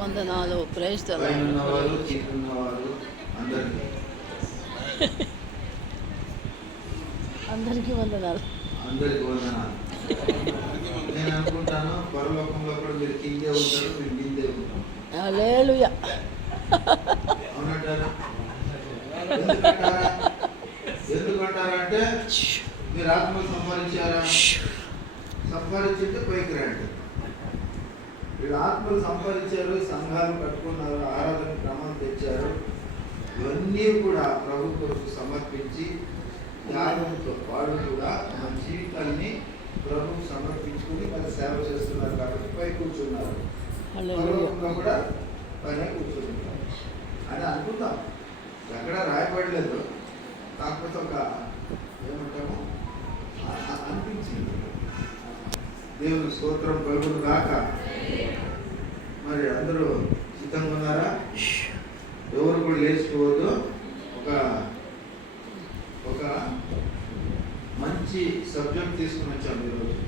వందనాలు. Praise the lord. పైనున్నవారు కిందున్నవారు అందరికీ వందనాలు. అందరికి వందనాలు. నేను అనుకుంటాను పరలోకంలో కూడా మీరు కిందే ఉంటారు, మీరు కిందే ఉంటాం. హల్లెలూయా. అవునంటారా? ఎందుకంటారంటే మీరు ఆత్మలు సంపాదించారా? సంపాదించింటే పైకి రండి. వీళ్ళు ఆత్మలు సంపాదించారు, సంఘాలు కట్టుకున్నారు, ఆరాధన క్రమం తెచ్చారు. ఇవన్నీ కూడా ప్రభు కొరకు సమర్పించి త్యాగంతో వాడు కూడా మన జీవితాన్ని ప్రభు సమర్పించుకుని మరి సేవ చేస్తున్నారు కాబట్టి పై కూర్చున్నారు. పరలోకంలో కూడా పైన కూర్చుంటున్నారు అని అనుకుందాం. ఎక్కడ రాయబడలేదు, కాకపోతే ఒక ఏమంటాము అనిపించింది. దేవుని స్తోత్రం కలుగును గాక. మరి అందరూ సిద్ధంగా ఉన్నారా? ఎవరు కూడా లేచిపోవద్దు. ఒక మంచి సబ్జెక్ట్ తీసుకుని వచ్చాము ఈరోజు.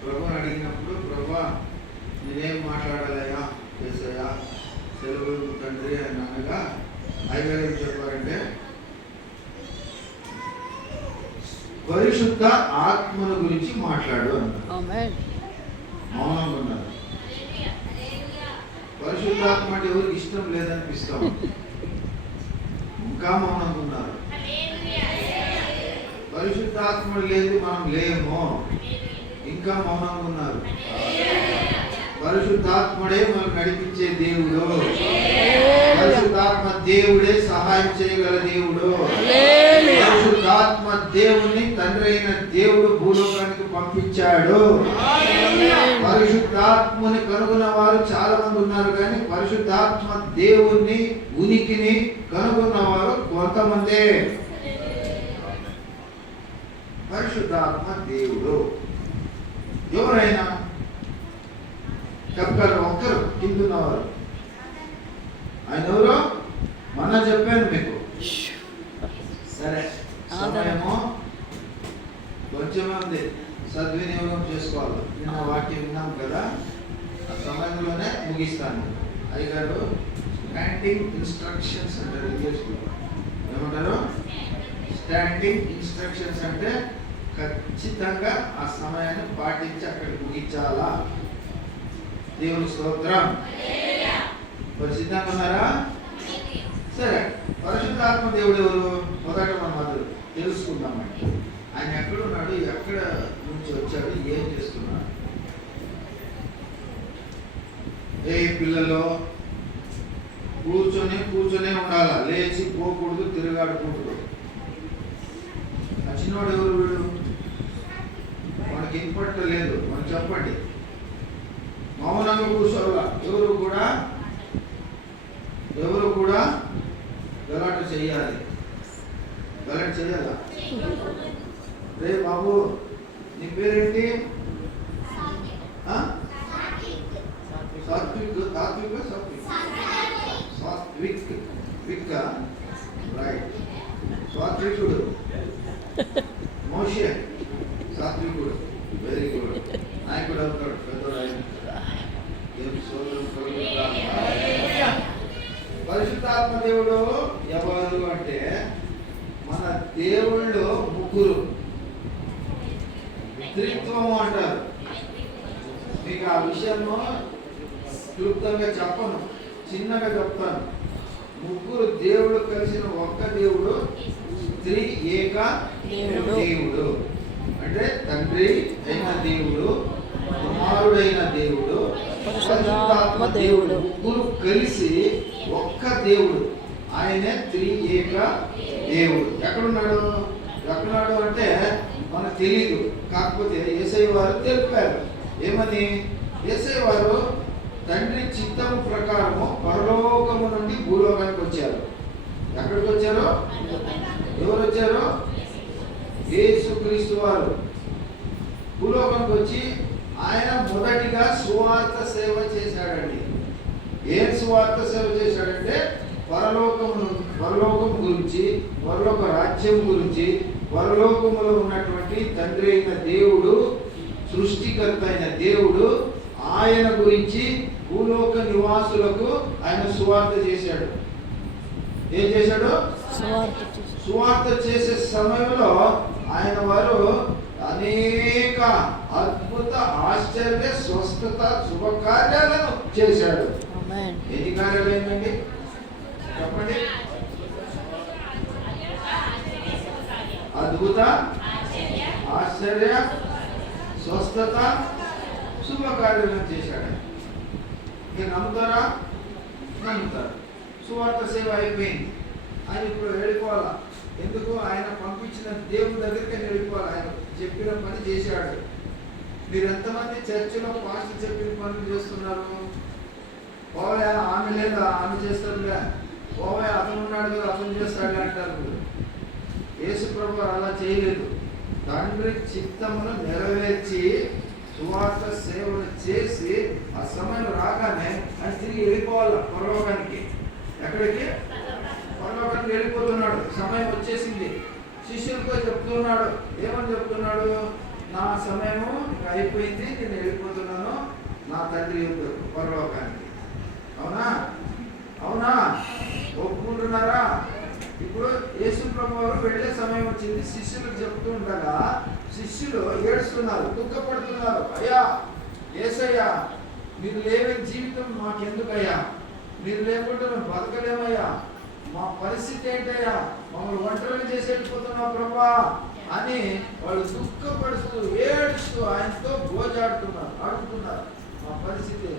ప్రభుని అడిగినప్పుడు, ప్రభా నేనేం మాట్లాడాలయ్యా చేసాయా సెలవు తండ్రి అని అనగా అయ్యగారు ఏం చెప్పారంటే పరిశుద్ధ ఆత్మల గురించి మాట్లాడు అన్నారు. మౌనంగా ఉన్నారు. పరిశుద్ధాత్మ అంటే ఎవరికి ఇష్టం లేదనిపిస్తాం, ఇంకా మౌనంగా ఉన్నారు. పరిశుద్ధాత్మ లేదు మనం లేము, ఇంకా మౌనంగా ఉన్నారు. పరిశుద్ధాత్ముడే మనం నడిపించే దేవుడు. పరిశుద్ధాత్మ దేవుడే సహాయం చేయగల దేవుడు. పరిశుద్ధాత్మ దేవుణ్ణి తండ్రి అయిన దేవుడు భూలోకానికి పంపించాడు. పరిశుద్ధాత్మని కనుగొన్న వారు చాలా మంది ఉన్నారు, కానీ పరిశుద్ధాత్మ దేవుణ్ణి ఉనికిని కనుగొన్న వారు కొంతమందే. పరిశుద్ధాత్మ దేవుడు ఎవరైనా చెప్పగలరు? ఒక్కరు కిందున్నవారు. ఆయన ఎవరో మొన్న చెప్పాను మీకు. సరే, సమయము కొంచెమే ఉంది, సద్వినియోగం చేసుకోవాలి. నిన్న వాక్యం విన్నాం కదా, ఆ సమయంలోనే ముగిస్తాను. అయ్యగారు స్టాండింగ్ ఇన్స్ట్రక్షన్స్ అంటారు ఇంగ్లీష్లో. ఏమంటారు? స్టాండింగ్ ఇన్స్ట్రక్షన్స్ అంటే ఖచ్చితంగా ఆ సమయాన్ని పాటించి అక్కడికి ముగించాలా. దేవుని స్తోత్రం. పరిశుద్ధంగా ఉన్నారా? సరే, పరిశుద్ధాత్మ దేవుడు ఎవరు? మొదట మనం అది తెలుసుకుందామండి. ఆయన ఎక్కడున్నాడు, ఎక్కడ నుంచి వచ్చాడు, ఏం చేస్తున్నాడు? ఏ పిల్లలు కూర్చొనే ఉండాలా, లేచి పోకూడదు, తిరగాడకూడదు. చిన్నవాడు ఎవరు? వీడు మనకి ఇన్పట్టలేదు, మనం చెప్పండి. మౌనంగా కూర్చోవాలా. ఎవరు కూడా గలాట చెయ్యాలి. గలాట చెయ్యాలా? రే బాబు, నీ పేరేంటి? రైట్. సాత్వికుడు మోషే సాత్వికుడు. Very good. నాయకుడు అవుతాడు, పెద్దోడు ఆయన. పరిశుద్ధాత్మ దేవుడు ఎవరు అంటే మన దేవుళ్ళు ముగ్గురు. త్రిత్వం అంటారు. మీకు ఆ విషయంలో క్లుప్తంగా చెప్పను, చిన్నగా చెప్తాను. ముగ్గురు దేవుడు కలిసిన ఒక్క దేవుడు, త్రి ఏక దేవుడు. అంటే తండ్రి అయిన దేవుడు, కుమారుడైన దేవుడు, పరిశుద్ధాత్మ దేవుడు, ముగ్గురు కలిసి ఒక్క దేవుడు. ఆయనే త్రి ఏక దేవుడు. ఎక్కడున్నాడు అంటే మనకు తెలియదు, కాకపోతే యేసయ్య వారు తెలిపారు. ఏమని? యేసయ్య వారు తండ్రి చిత్తం ప్రకారము పరలోకము నుండి భూలోకానికి వచ్చారు. ఎక్కడికి వచ్చారు? ఎవరు వచ్చారు? యేసుక్రీస్తు వారు భూలోకానికి వచ్చి ఆయన మొదటిగా సువార్త సేవ చేశాడండి. ఏం సువార్త సేవ చేశాడంటే పరలోకం గురించి, పరలోక రాజ్యం గురించి, పరలోకములో ఉన్నటువంటి తండ్రి అయిన దేవుడు, సృష్టికర్త అయిన దేవుడు ఆయన గురించి భూలోక నివాసులకు ఆయన సువార్త చేశాడు. ఏం చేశాడు? సువార్త చేసే సమయంలో ఆయన వారు అనేక అద్భుత ఆశ్చర్య స్వస్థత శుభకార్యాలను చేశాడు. ఎన్ని కార్యాలు ఏంటండి చెప్పండి? అద్భుత ఆశ్చర్య స్వస్థత శుభకార్యాలను చేశాడు. మీరు నమ్ముతారా? నమ్ముతారు. సువార్త సేవ అయిపోయింది. ఆయన ఇప్పుడు వెళ్ళిపోవాలా. ఎందుకు? ఆయన పంపించిన దేవుని దగ్గరికి వెళ్ళిపోవాలి. ఆయన చెప్పిన పని చేశాడు. మీరు ఎంతమంది చర్చిలో పాస్టర్ చెప్పిన పనులు చేస్తున్నారు? పోవే ఆమె లేదా ఆమె చేస్తారులే, పోవే అతను ఉన్నాడు కదా అతను చేస్తాడు అంటారు. యేసు ప్రభువు అలా చేయలేదు. తండ్రి చిత్తమును నెరవేర్చి సువార్త సేవలు చేసి ఆ సమయం రాగానే ఆయన తిరిగి వెళ్ళిపోవాలి పరలోకానికి. ఎక్కడికి? పరలోకానికి వెళ్ళిపోతున్నాడు. సమయం వచ్చేసింది. శిష్యులతో చెప్తున్నాడు. ఏమని చెప్తున్నాడు? నా సమయము ఇంకా అయిపోయింది, నేను వెళ్ళిపోతున్నాను నా తండ్రి యొక్క పరలోకానికి. అవునా? అవునా? ఒప్పుకుంటున్నారా? ఇప్పుడు యేసు ప్రభు వారు వెళ్ళే సమయం వచ్చింది. శిష్యులకు చెప్తూ ఉండగా శిష్యులు ఏడుస్తున్నారు, దుఃఖపడుతున్నారు. అయ్యా యేసయ్యా, మీరు లేని జీవితం మాకెందుకయ్యా? మీరు లేకుంటే మేము బతకలేమయ్యా. మా పరిస్థితి ఏంటయ్యా? మమ్మల్ని ఒంటరిగా చేసి వెళ్ళిపోతున్నావు ప్రభా అని వాళ్ళు దుఃఖపడుతూ ఏడుస్తూ ఆయనతో గోజాడుతున్నారు, అడుగుతున్నారు. మా పరిస్థితి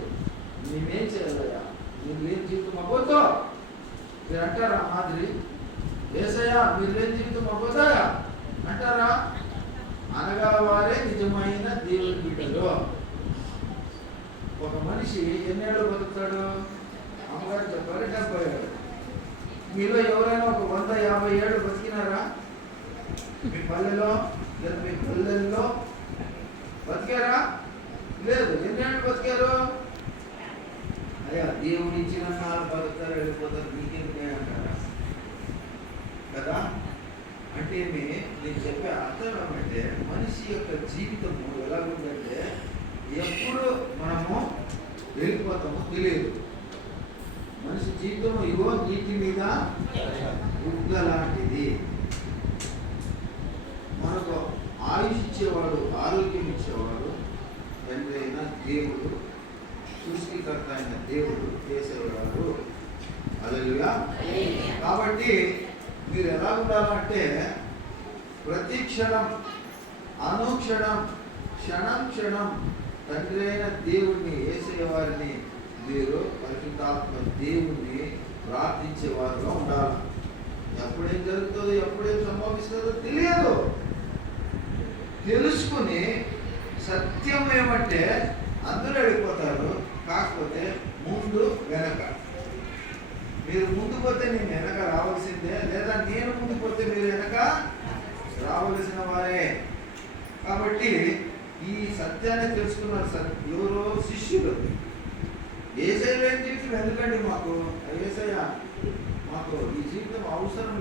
మేమేం చేయాలయ్యా? మీరు లేని జీవితం అవ్వద్దు. మీరు అంటారా మాదిరి? యేసయ్యా మీరు లేని జీవితం అవ్వదాయా అంటారా? అనగా వారే నిజమైన దేవుని బిడ్డలు. ఒక మనిషి ఎన్నేళ్ళు బతుకుతాడు? అమ్మగారు చెప్పారు 70 ఏళ్ళు. మీలో ఎవరైనా ఒక 150 ఏళ్ళు బతికినారా? మీ పల్లెలో లేదా మీ పల్లెల్లో బతికారా? లేదు. ఎన్నేళ్ళు బతికారు? అయ్యా దేవుడు ఇచ్చిన కాలం బతుకుతారు, వెళ్ళిపోతారు, నీకెందుకే అంటారా కదా? అంటే నేను చెప్పే అర్థం ఏమంటే మనిషి యొక్క జీవితము ఎలా ఉందంటే ఎప్పుడు మనము వెళ్ళిపోతామో తెలియదు. మనిషి జీవితం ఇగో నీటి మీద బుగ్గ లాంటిది. మనకు ఆయుష్ ఇచ్చేవాడు, ఆరోగ్యం ఇచ్చేవాడు తండ్రి అయిన దేవుడు, సృష్టికర్త అయిన దేవుడు చేసేవాడు. హల్లెలూయా. కాబట్టి మీరు ఎలా ఉండాలంటే ప్రతి క్షణం, అనుక్షణం, క్షణం క్షణం తండ్రి అయిన దేవుణ్ణి, యేసయ్య వారిని మీరు పరిశుద్ధాత్మ దేవుణ్ణి ప్రార్థించే వారిగా ఉండాలి. ఎప్పుడేం జరుగుతుందో, ఎప్పుడేం సంభవిస్తుందో తెలియదు. తెలుసుకుని సత్యం ఏమంటే అందరూ వెళ్ళిపోతారు, కాకపోతే ముందు వెనక. మీరు ముందు పోతే నేను వెనక రావాల్సిందే, లేదా నేను ముందు పోతే మీరు వెనక రావలసిన వారే. కాబట్టి ఈ సత్యాన్ని తెలుసుకున్నారు ఎవరో శిష్యులు. యేసయ్య లేని జీవితం ఎందుకండి మాకు? యేసయ్య మాకు ఈ జీవితం అవసరం